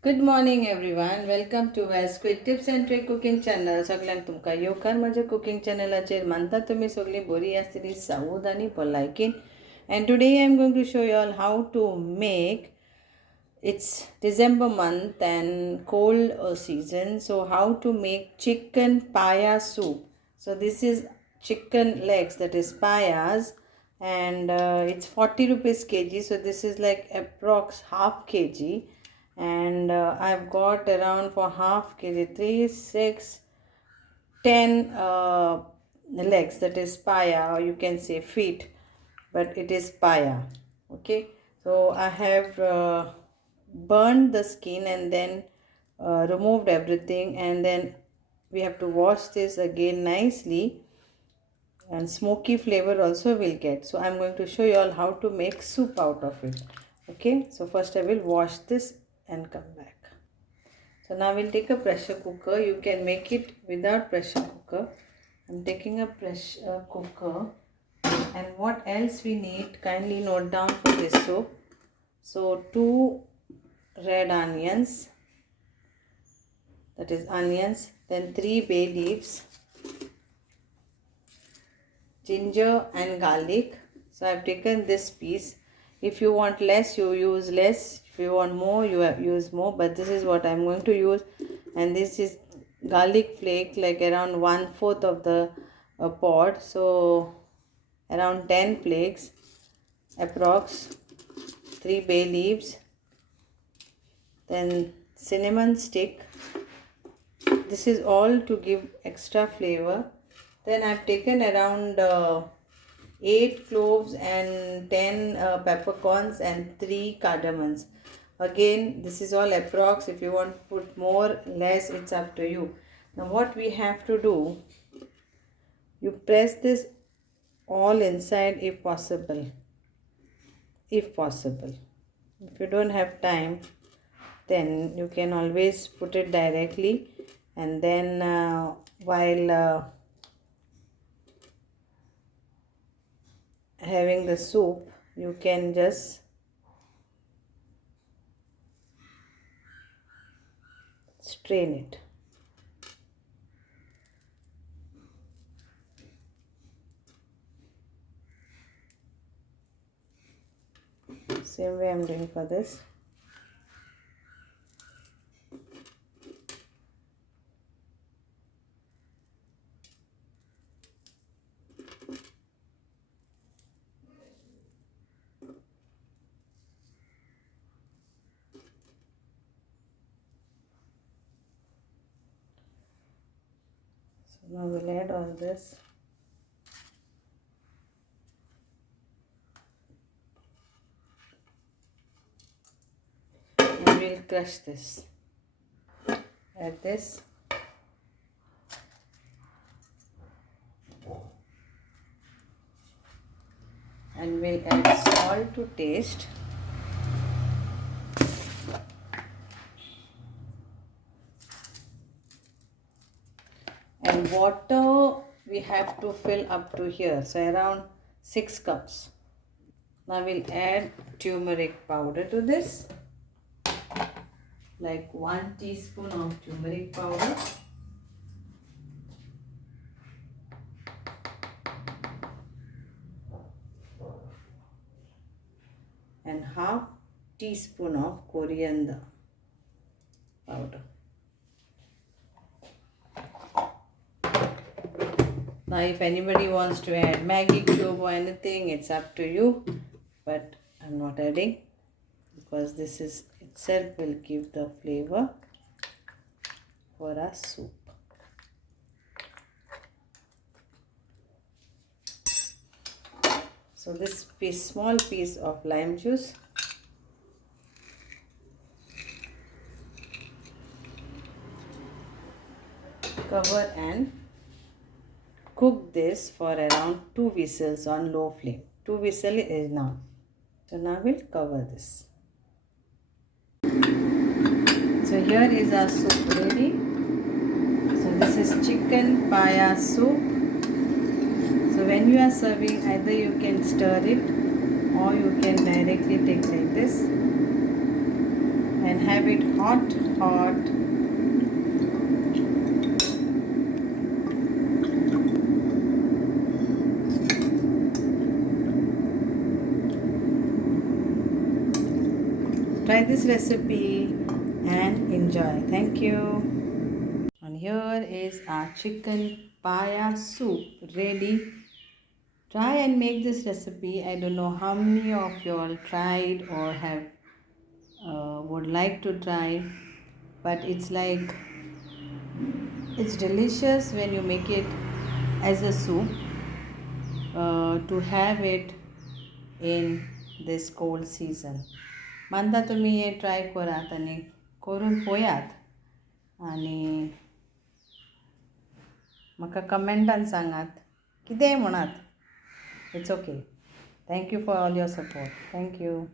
Good morning everyone. Welcome to quick tips and trick cooking channel. सगळ्यांक तुमका येवकार माझ्या cooking channelaचेर मानता तुम्ही सगळी बरी आसतली सावध आणि भलायकीन. And today I am going to show you all how to make. It's December month and cold season, so how to make chicken paya soup. So this is chicken legs, that is payas, and it's 40 rupees kg. So this is like approx half kg, and I've got around for half kg 3 6 10 legs, that is paya, or you can say feet, but it is paya. Okay, so I have burned the skin and then removed everything, and then we have to wash this again nicely, and smoky flavor also will get. So I'm going to show you all how to make soup out of it. Okay, so first I will wash this and come back. So now we'll take a pressure cooker. You can make it without pressure cooker. I'm taking a pressure cooker, and what else we need, kindly note down for this soup. So 2 red onions, that is onions, then 3 bay leaves, ginger and garlic. So I've taken this piece. If you want less, you use less. If you want more, you use more, but this is what I'm going to use. And this is garlic flake, like around 1/4 of the pod, so around 10 flakes approx, 3 bay leaves, then cinnamon stick. This is all to give extra flavor. Then I've taken around 8 cloves and 10 peppercorns and 3 cardamoms. Again, this is all approx. If you want to put more, less, it's up to you. Now what we have to do, you press this all inside if possible. If possible. If you don't have time, then you can always put it directly, and then while having the soup, you can just strain it. Same way I'm doing for this. So now we'll add all this. And we'll crush this. Add this. And we'll add salt to taste. And water we have to fill up to here, so around 6 cups. Now we'll add turmeric powder to this, like 1 teaspoon of turmeric powder. And half teaspoon of coriander powder. Now if anybody wants to add Maggi cube or anything, it's up to you, but I'm not adding because this is itself will give the flavor for our soup. So this small piece of lime juice, cover and cook this for around 2 whistles on low flame. 2 whistles is enough. So now we'll cover this. So here is our soup ready. So this is chicken paya soup. So when you are serving, either you can stir it or you can directly take like this. and have it hot, hot. Try this recipe and enjoy. Thank you. And here is our chicken paya soup ready. Try and make this recipe. I don't know how many of you all tried or have would like to try, but it's delicious when you make it as a soup. To have it in this cold season. मानता तुम्ही हे try करात आणि करून पळयात आणि म्हाका कमेंटान सांगात कितेंय म्हणात. It's okay. Thank you for all your support. Thank you.